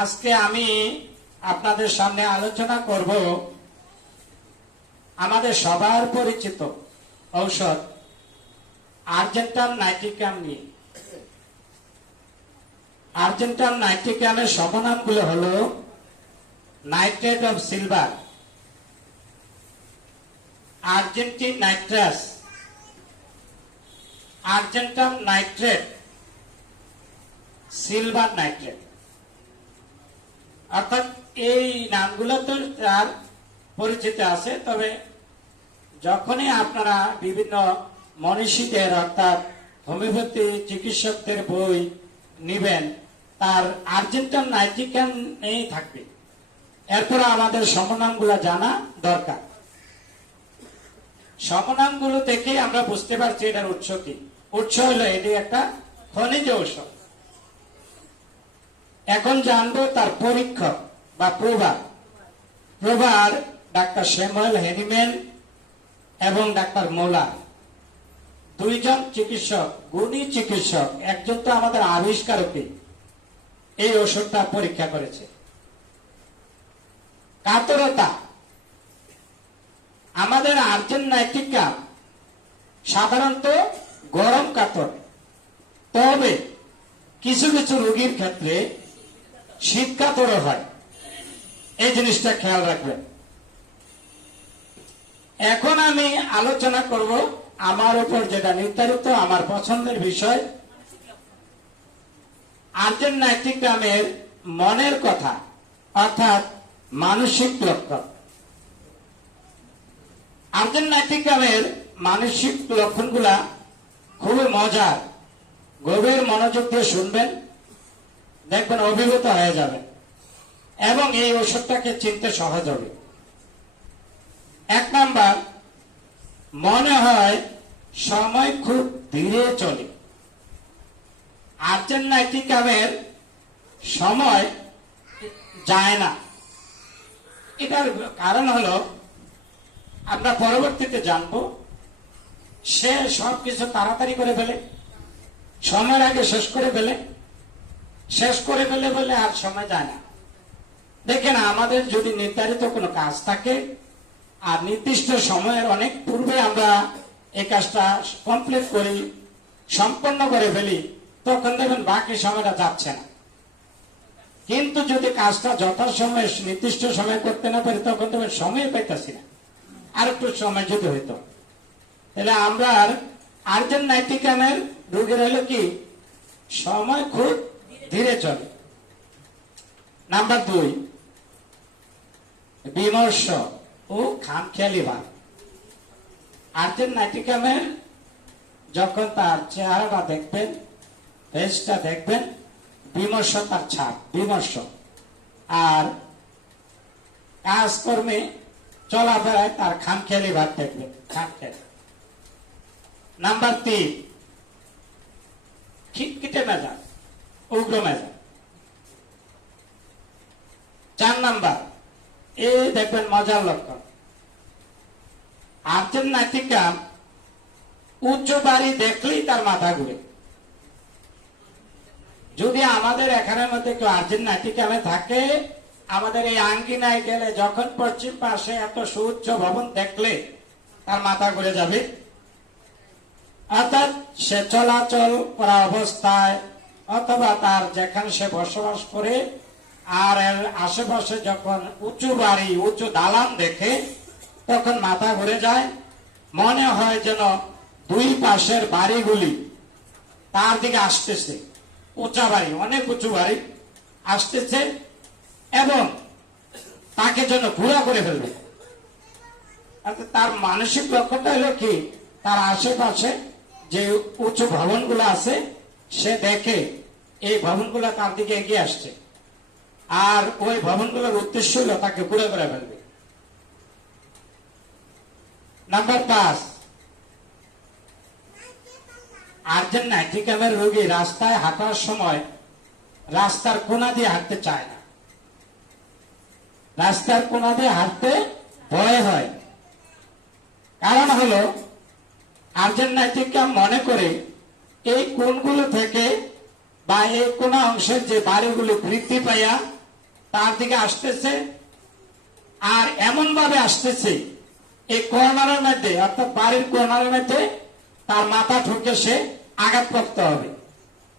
আজকে আমি আপনাদের সামনে আলোচনা করব আমাদের সবার পরিচিত ঔষধ আর্জেন্টাম নাইট্রিকাম নিয়ে। আর্জেন্টাম নাইট্রিকামের সমনামগুলো হলো nitrate of silver, argentine nitras argentum nitrate, silver nitrate. অর্থাৎ এই নামগুলো তো তার পরিচিত আছে, তবে যখনই আপনারা বিভিন্ন মনীষীদের অর্থাৎ হোমিওপ্যাথি চিকিৎসকদের বই নিবেন, তার আর্জেন্টাম নাইট্রিকান নেই থাকবে। এরপর আমাদের সমনামগুলো জানা দরকার। সমনামগুলো থেকে আমরা বুঝতে পারছি এটার উৎস কি। উৎস হলো এটি একটা খনিজ ঔষধ। এখন জানব তার পরীক্ষক বা প্রভাব প্রভার ডাক্তার শ্যামল হেনিমেন এবং ডাক্তার মোলার। দুইজন চিকিৎসক, গুণী চিকিৎসক, একজন তো আমাদের আবিষ্কারকে এই ওষুধটা পরীক্ষা করেছে। কাতরতা। আমাদের আর্জেন নাইট্রিকা সাধারণত গরম কাতর। তবে কিছু কিছু রোগীর ক্ষেত্রে শীত কাতরও হয় এই জিনিসটা খেয়াল রাখবেন। এখন আমি আলোচনা করব আমার উপর যেটা নির্ধারিত, আমার পছন্দের বিষয়। আর্জেন নাইট্রিকামের মনের কথা, অর্থাৎ মানসিক লক্ষণ। আর্জেন নাইট্রিকামের মানসিক লক্ষণগুলা খুবই মজার। গভীর মনোযোগ দিয়ে শুনবেন। দেখবেন অভিভূত হয়ে যাবে। এবং এই ওষুধটাকে চিনতে সহজ হবে। এক নাম্বার, মনে হয় সময় খুব ধীরে চলে। আর্জেন নাইট্রিকামের সময় যায় না। এটার কারণ হলো, আমরা পরবর্তীতে জানব, সে সব কিছু তাড়াতাড়ি করে ফেলে, সময়ের আগে শেষ করে ফেলে শেষ করে ফেলে বলে আর সময় যায় না। দেখেন, আমাদের যদি নির্ধারিত কোনো কাজ থাকে, আর নির্দিষ্ট সময়ের অনেক পূর্বে আমরা এই কাজটা কমপ্লিট করি, সম্পন্ন করে ফেলি, তখন দেখবেন বাকি সময়টা যাচ্ছে না। কিন্তু যদি কাজটা যথাসময়ে নির্দিষ্ট সময় করতে না পারি, তখন দেখবেন সময় পাইতেছি না। আর একটু সময় যদি হইতো। তাহলে আমরা আর্জেন নাইট্রিকামের রোগের হলো কি? সময় খুব ধীরে চলে। নাম্বার দুই, বিমর্ষ ও খামখেয়ালি ভাব আর্জেন নাইট্রিকামের যখন তার চেহারাটা দেখবেন ফেসটা দেখবেন, বিমর্ষ তার ছাপ, বিমর্ষ। আর কাজকর্মে চলাফেরায় তার খামখেয়ালি ভাব দেখবেন খামখেয়ালি নাম্বার তিন, খিটখিটে মেজাজ। উগ্র মেজাজ চার নাম্বার। এ দেখবেন মজার লক্ষণ। আর্জেন নাটিকা উচ্চ বাড়ি দেখলেই তার মাথা ঘুরে। যদি আমাদের এখানের মধ্যে কেউ আর্জেন নাটিকামে থাকে, আমাদের এই আঙ্গিনায় গেলে যখন পশ্চিম পাশে এত সুউচ্চ ভবন দেখলে তার মাথা ঘুরে যাবে। অর্থাৎ সে চলাচল করা অবস্থায় অথবা তার যেখানে সে বসবাস করে, আর এর আশেপাশে যখন উঁচু বাড়ি, উঁচু দালান দেখে, তখন মাথা ঘুরে যায়। মনে হয় যেন দুই পাশের বাড়িগুলি তার দিকে আসতেছে। উঁচা বাড়ি, অনেক উঁচু বাড়ি আসতেছে এবং তাকে যেন ঘোরা করে ফেলবে। অর্থাৎ তার মানসিক লক্ষ্যটা হলো কি? তার আশেপাশে যে উঁচু ভবনগুলো আছে সে দেখে এই ভবনগুলো তার দিকে এগিয়ে আসছে। আর ওই ভবনগুলোর উদ্দেশ্য হলো তাকে ঘুরে ঘুরে ফেলবে। নাম্বার পাঁচ। আর্জেন নাইট্রিকামের রোগী রাস্তায় হাঁটার সময় রাস্তার কোনা দিয়ে হাঁটতে চায় না। রাস্তার কোনা দিয়ে হাঁটতে ভয় হয়। কারণ হলো আর্জেন নাইট্রিকাম মনে করে এই কোণগুলো থেকে বা এই কোন অংশের যে বাড়িগুলো বৃদ্ধি পাইয়া তার দিকে আসতেছে আর এমন ভাবে আসতেছে, এই কর্নারের মধ্যে, অর্থাৎ বাড়ির কর্নারের মধ্যে তার মাথা ঠুকে সে আঘাতপ্রাপ্ত হবে,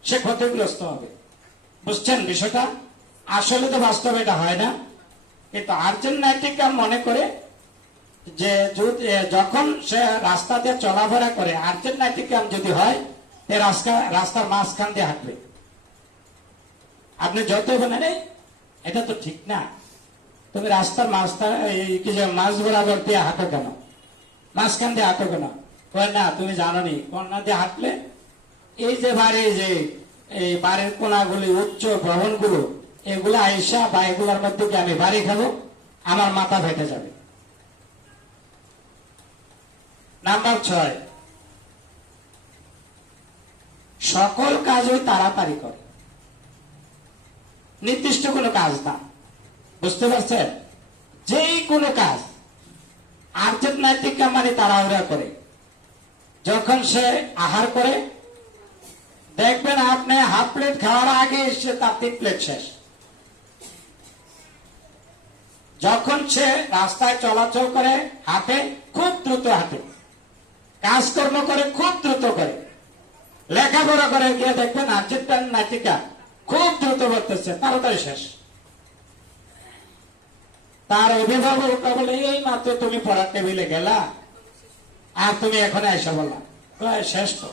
সে ক্ষতিগ্রস্ত হবে। বুঝছেন বিষয়টা? আসলে তো বাস্তবে এটা হয় না। কিন্তু আর্জেন্টাইটিকা মনে করে যে যখন সে রাস্তা দিয়ে চলাফেরা করে আর্জেন্টাইটিকাম যদি হয় রাস্তা, রাস্তার মাঝখান দিয়ে হাঁটবে। আপনি যত বলেন এটা তো ঠিক না। তুমি রাস্তার মাঝটা যে বরাবর দিয়ে হাঁটো কেন? মাঝখান দিয়ে হাঁটো কেন? কয়, না, তুমি জানো নি কন্যা দিয়ে হাঁটলে? এই যে বাড়ি, যে এই বাড়ির কোনাগুলি, উচ্চ ভবনগুলো, এগুলো আইসা বা এগুলোর মধ্যে কি আমি বাড়ি খাব, আমার মাথা ফেটে যাবে। নাম্বার ছয় সকল কাজই তাড়াতাড়ি করে। নির্দিষ্ট কোনো কাজ না। বুঝতে পারছেন? যেই কোনো কাজ আর্জেন্ট নৈতিকা মানে তাড়াহুড়া করে। যখন সে আহার করে, দেখবেন আপনি হাফ প্লেট খাওয়ার আগে এসে তার তিন প্লেট শেষ। যখন সে রাস্তায় চলাচল করে, হাঁটে, খুব দ্রুত হাঁটে। কাজকর্ম করে, খুব দ্রুত করে। লেখাপড়া করে গিয়ে দেখবেন আর্জেন্ট নাটিকা খুব দ্রুত করতেছে তাড়াতাড়ি শেষ। তার অভিভাবক বলে এই মাত্র তুমি পড়ার টেবিলে গেলা আর তুমি এখন এসে বললা কয়, শেষ তো।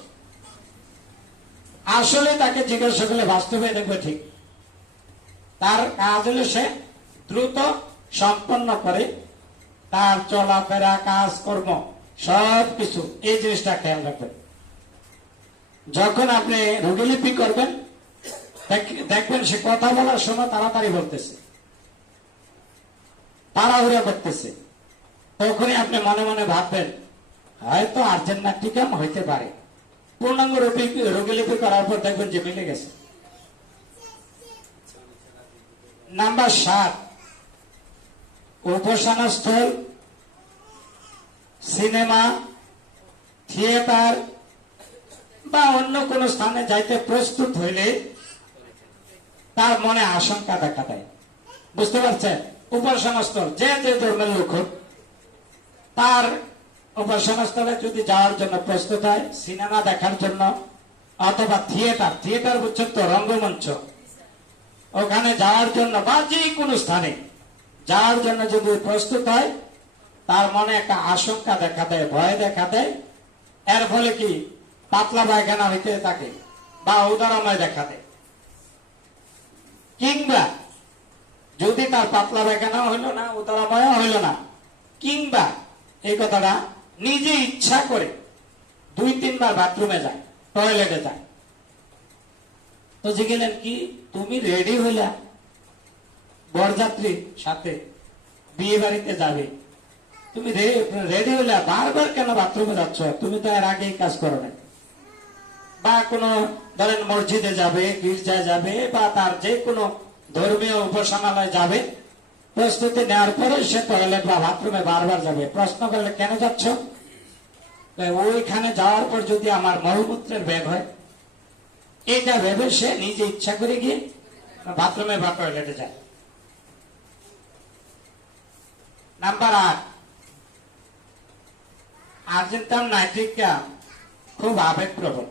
আসলে তাকে জিজ্ঞাসা করলে বাস্তবে দেখবে ঠিক? তার কাজ হলে সে দ্রুত সম্পন্ন করে তার চলাফেরা কাজকর্ম সব কিছু এই জিনিসটা খেয়াল রাখবেন। যখন আপনি রোগীলিপি করবেন দেখবেন সে কথা বলার সময় তাড়াতাড়ি বলতেছে। তাড়াহুড়া করতেছে। তখনই আপনি মনে মনে ভাববেন, হয়তো আর্জেন্টাটিকাম হইতে পারে? পূর্ণাঙ্গ রোগী- রোগীলিপি করার পর দেখবেন যে মিলে গেছে। নাম্বার সাত উপাসনা স্থল, সিনেমা, থিয়েটার বা অন্য কোন স্থানে যাইতে প্রস্তুত হইলে তার মনে আশঙ্কা দেখা দেয়। বুঝতে পারছেন? উপাসনা স্থল যে যে ধর্মের লোক তার উপাসনা স্থলে যদি যাওয়ার জন্য প্রস্তুত হয়, সিনেমা দেখার জন্য, অথবা থিয়েটার থিয়েটার বুঝছেন তো রঙ্গমঞ্চ। ওখানে যাওয়ার জন্য বা যে কোনো স্থানে যাওয়ার জন্য যদি প্রস্তুত হয়, তার মনে একটা আশঙ্কা দেখা দেয়, ভয় দেখা দেয়। এর ফলে কি? পাতলা পায়খানা হইতে থাকে বা উদারময় দেখা দেয় কিংবা যদি তার পাতলা পায়খানা হইল না উদারময় হইল না, কিংবা এই কথাটা নিজে ইচ্ছা করে দুই তিনবার বাথরুমে যায়, টয়লেটে যায়। তো জিগেলেন কি তুমি রেডি হইলা? বরযাত্রীর সাথে বিয়ে বাড়িতে যাবে। তুমি রেডি হইলা? বারবার কেন বাথরুমে যাচ্ছ? তুমি তো এর আগেই কাজ করো না বা কোনো ধরেন মসজিদে যাবে, গির্জায় যাবে, বা তার যে কোনো ধর্মীয় উপাসনালয় যাবে, প্রস্তুতি নেওয়ার পরে সে টয়লেট বা বাথরুমে বারবার যাবে। প্রশ্ন করলে কেন যাচ্ছ? ওইখানে যাওয়ার পর যদি আমার মলমূত্রের ব্যাগ হয় এটা ভেবে সে নিজে ইচ্ছা করে গিয়ে বাথরুমে বা টয়লেটে যায়। নাম্বার আট। আর্জেন্টাম নাইট্রিকা খুব আবেগপ্রবণ।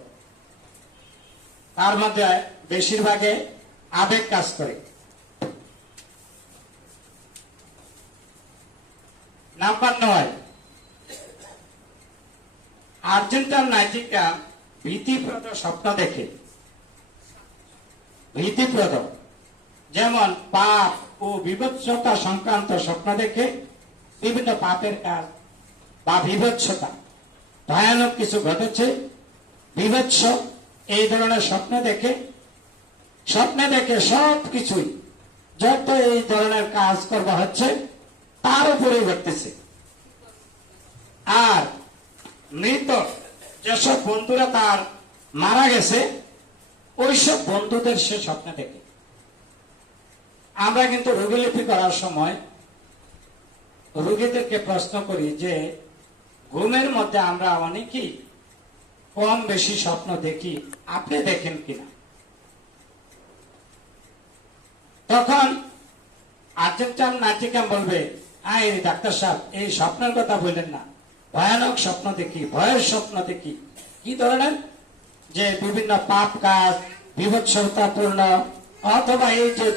তার মধ্যে বেশিরভাগে আবেগ কাজ করে। নাম্বার নয় আর্জেন্টাম নাইট্রিকা ভীতিপ্রদ স্বপ্ন দেখে। ভীতিপ্রদ। যেমন পাপ ও বিভৎসতা সংক্রান্ত স্বপ্ন দেখে, বিভিন্ন পাপের কাজ বা বিভৎসতা। ভয়ানক কিছু ঘটেছে, বিভৎস এই ধরনের স্বপ্ন দেখে, স্বপ্নে দেখে সব কিছুই যত এই ধরনের কাজ করবা হচ্ছে, তার উপরে ঘটতেছে। আর মৃত যেসব বন্ধুরা তার মারা গেছে, ওইসব বন্ধুদের সে স্বপ্নে দেখে। আমরা কিন্তু রোগীলিপি করার সময় রোগীদেরকে প্রশ্ন করি যে, ঘুমের মধ্যে আমরা অনেকেই কম বেশি স্বপ্ন দেখি আপনি দেখেন কিনা। তখন আর্জেন্টাইন নাটিকা বলবে, আয় ডাক্তার সাহেব, এই স্বপ্নের কথা বললেন না। ভয়ানক স্বপ্ন দেখি, ভয়ের স্বপ্ন দেখি। কি ধরনের? যে বিভিন্ন পাপ কাজ, বিভৎসতাপূর্ণ, অথবা এই যে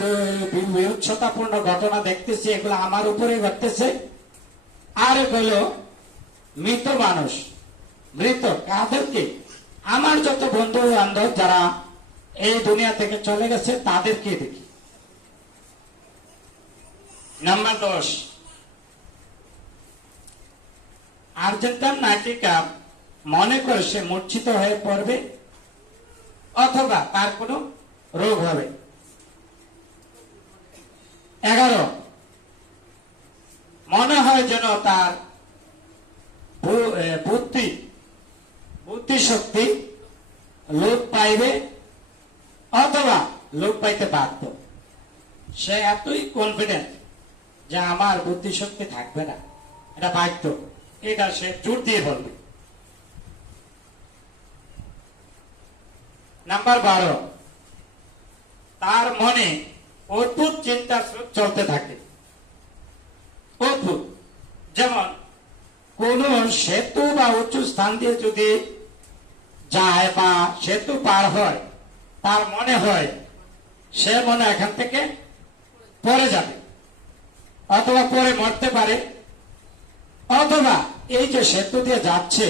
বিভৎসতাপূর্ণ ঘটনা দেখতেছি, এগুলো আমার উপরে ঘটতেছে। আর হলো মৃত মানুষ। মৃত কাদেরকে আমার যত বন্ধু বান্ধব যারা এই দুনিয়া থেকে চলে গেছে, তাদেরকে দেখি। নাম্বার দশ। আর্জেন্টাইন নাটিকা মনে করে সে মূর্ছিত হয়ে পড়বে অথবা তার কোনো রোগ হবে। এগারো। মনে হয় যেন তার বুদ্ধি বুদ্ধি শক্তি লোপ পাইবে অথবা লোপ পাইতে বাধ্য। সে এতই কনফিডেন্ট যে আমার বুদ্ধি শক্তি থাকবে না। এটা বাধ্য। এটা সে জোর দিয়ে বলবে। নাম্বার বারো। তার মনে অদ্ভুত চিন্তা চলতে থাকে। অদ্ভুত। যেমন কোন সেতু বা উঁচু স্থান দিয়ে যদি যায় বা সেতু পার হয়, তার মনে হয় সে মনে এখান থেকে পড়ে যাবে, অথবা পরে মরতে পারে, অথবা এই যে সেতু দিয়ে যাচ্ছে,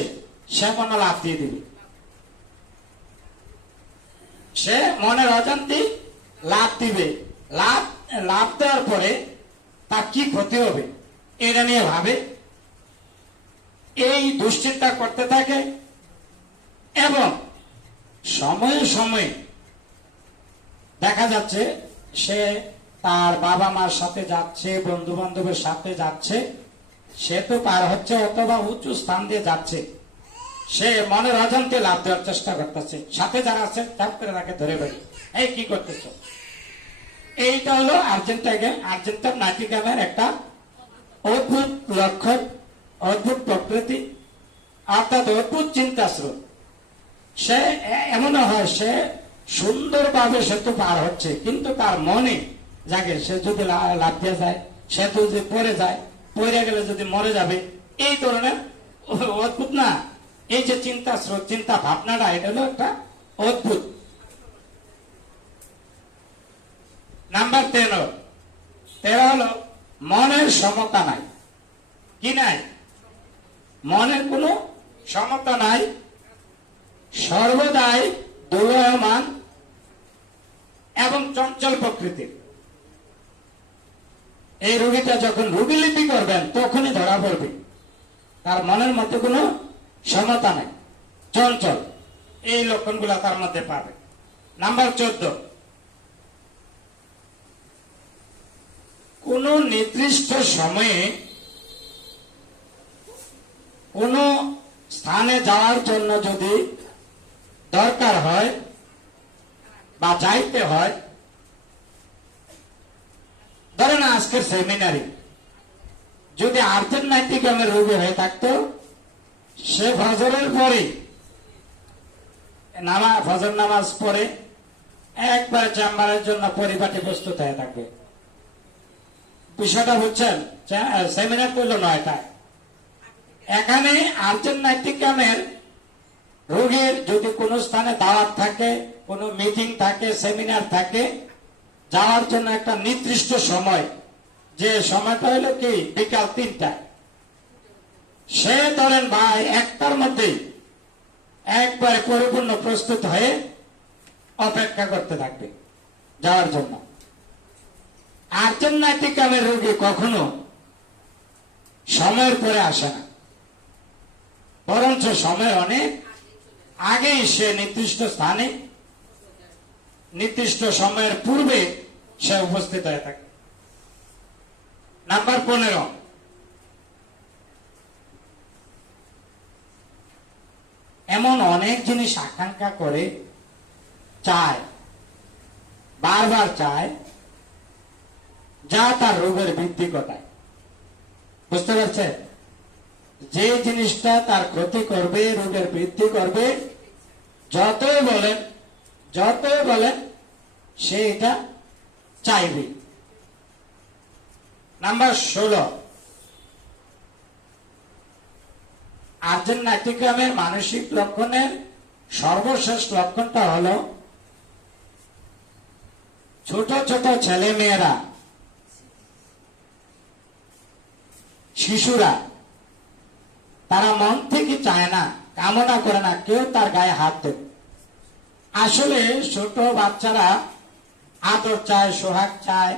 সে মনে লাভ দিয়ে দিবে। সে মনের অজান্তি লাভ দিবে। লাভ লাভ দেওয়ার পরে তার কি ক্ষতি হবে, এটা নিয়ে ভাবে। এই দুশ্চিন্তা করতে থাকে এবং সময়ে সময়ে দেখা যাচ্ছে সে তার বাবা মার সাথে যাচ্ছে বন্ধু বান্ধবের সাথে যাচ্ছে। সে তো পার হচ্ছে অথবা উঁচু স্থান দিয়ে যাচ্ছে। সে মনের অজান্তে লাভ দেওয়ার চেষ্টা করতেছে। সাথে যারা আছে তাপ করে তাকে ধরে বেরি এই কি করতেছ? এইটা হলো আর্জেন্টাইন আর্জেন্টাইন নাটিকামের একটা অদ্ভুত লক্ষণ, অদ্ভুত প্রকৃতি অর্থাৎ অদ্ভুত চিন্তা স্রোত সে এ- এমনও হয়, সে সুন্দরভাবে সেতু পার হচ্ছে, কিন্তু তার মনে জাগে, সে যদি লা- লাফ দিয়ে যায়, সে তো যদি পড়ে যায়, পড়ে গেলে যদি মরে যাবে, এই ধরনের অদ্ভুত না? এই যে চিন্তা চিন্তা ভাবনাটা, এটা হলো একটা অদ্ভুত। নাম্বার তেরো। তেরো হলো মনের সমতা নাই। কি নাই? মনের কোনো সমতা নাই। সর্বদাই দোলায়মান এবং চঞ্চল প্রকৃতির। এই রোগীটা যখন রোগীলিপি করবেন, তখনই ধরা পড়বে। তার মনের মধ্যে কোনো সমতা নাই। চঞ্চল, এই লক্ষণগুলো তার মধ্যে পাবে। নাম্বার চোদ্দ। কোন নির্দিষ্ট সময়ে কোন স্থানে যাওয়ার জন্য যদি দরকার হয় বা যাইতে হয়। ধরেন আজকের সেমিনারে যদি আর্জেন্টাইটিকামের রোগী হয়ে থাকতো, সে ফজরের পরে, নামা, ফজর নামাজ পড়ে একবার চেম্বারের জন্য পরিপাটি প্রস্তুত হয়ে থাকবে। বিষয়টা বুঝছেন? সেমিনার করল নয়টায়। এখানে আর্জেন্টাইটিকামের রোগীর যদি কোনো স্থানে দাওয়াত থাকে, কোনো মিটিং থাকে সেমিনার থাকে, যাওয়ার জন্য একটা নির্দিষ্ট সময়। যে সময়টা হলো কি? বিকাল তিনটায় সে ধরেন ভাই, একটার মধ্যেই একবারে পরিপূর্ণ প্রস্তুত হয়ে অপেক্ষা করতে থাকবে যাওয়ার জন্য। আর্জেন্টাইটিকামের রোগী কখনো সময়ের পরে আসে না। বরঞ্চ সময় অনেক আগেই সে নির্দিষ্ট স্থানে, নির্দিষ্ট সময়ের পূর্বে সে উপস্থিত হয়ে থাকে। নাম্বার পনেরো। এমন অনেক জিনিস আকাঙ্ক্ষা করে, চায়, বারবার চায়, যা তার রোগের বৃদ্ধি ঘটায়। বুঝতে পারছেন? যে জিনিসটা তার ক্ষতি করবে, রোগের বৃদ্ধি করবে, যতই বলেন যতই বলেন, সে এটা চাইবে। নাম্বার ষোলো। আর্জেন নাইটিগ্রামের মানসিক লক্ষণের সর্বশেষ লক্ষণটা হলো, ছোট ছোট ছেলে মেয়েরা শিশুরা তারা মন থেকে চায় না, কামনা করে না, কেউ তার গায়ে হাত দেবে আসলে ছোট বাচ্চারা আদর চায়, সোহাগ চায়,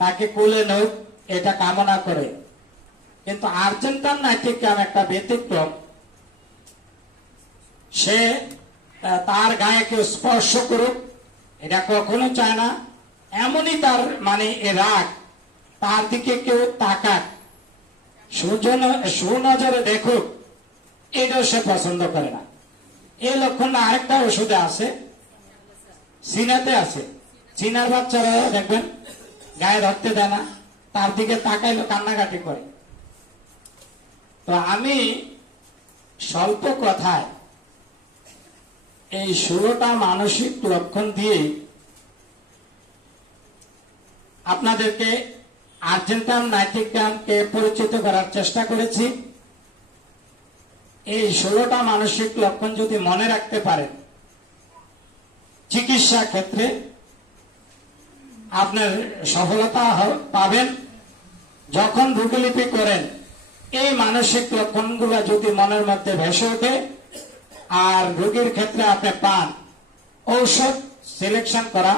তাকে কোলে নৌক এটা কামনা করে। কিন্তু আর্জেন্টান নাইটিকাম একটা ব্যতিক্রম। সে তার গায়ে কেউ স্পর্শ করুক, এটা কখনো চায় না। এমনই তার মানে এ রাগ, তার দিকে কেউ তাকাক। সুনজরে দেখুক, এটাও সে পছন্দ করে না। এই লক্ষণ আরেকটা ওষুধে আছে। চীনাতে আছে। চীনার বাচ্চারা দেখবেন, গায়ে ধরতে দেয় না, তার দিকে তাকাইলো, কান্নাকাটি করে। তো আমি স্বল্প কথায় এই ষোলোটা মানসিক লক্ষণ দিয়ে আপনাদেরকে আর্জেন্টাম নাইটিগ্রামকে পরিচিত করার চেষ্টা করেছি, এই ষোলোটা মানসিক লক্ষণ যদি মনে রাখতে পারেন, চিকিৎসা ক্ষেত্রে আপনার সফলতা পাবেন। যখন রুগলিপি করেন, এই মানসিক লক্ষণগুলো যদি মনের মধ্যে ভেসে ওঠে, আর রোগীর ক্ষেত্রে আপনি পান, ঔষধ সিলেকশন করা,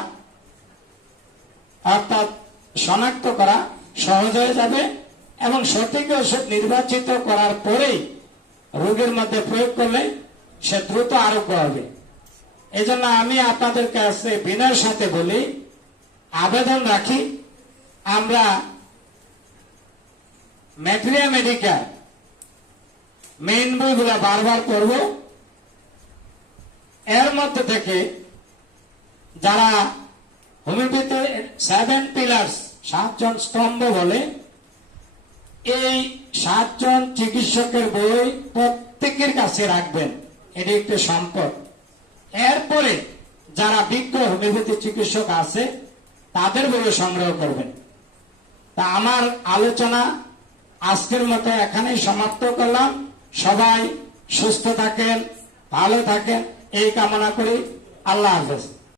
অর্থাৎ শনাক্ত করা সহজ হয়ে যাবে এবং সঠিক ওষুধ নির্বাচিত করার পরেই রোগের মধ্যে প্রয়োগ করলে সে দ্রুত আরোগ্য হবে। এজন্য আমি আপনাদের কাছে বিনয়ের সাথে বলি, আবেদন রাখি, আমরা ম্যাটেরিয়া মেডিকেল মেইন বইগুলো বারবার করব। এর মধ্যে থেকে যারা হোমিওপ্যাথি, সেভেন পিলার্স সাতজন স্তম্ভ বলে। এই সাতজন চিকিৎসকের বই প্রত্যেকের কাছে রাখবেন। এটি একটি সম্পদ। এরপরে যারা বিজ্ঞ হোমিওপ্যাথি চিকিৎসক আছে, তাদের বই সংগ্রহ করবেন। তা আমার আলোচনা আজকের মতো এখানেই সমাপ্ত করলাম। সবাই সুস্থ থাকেন, ভালো থাকেন, এই কামনা করি। আল্লাহ হাফেজ।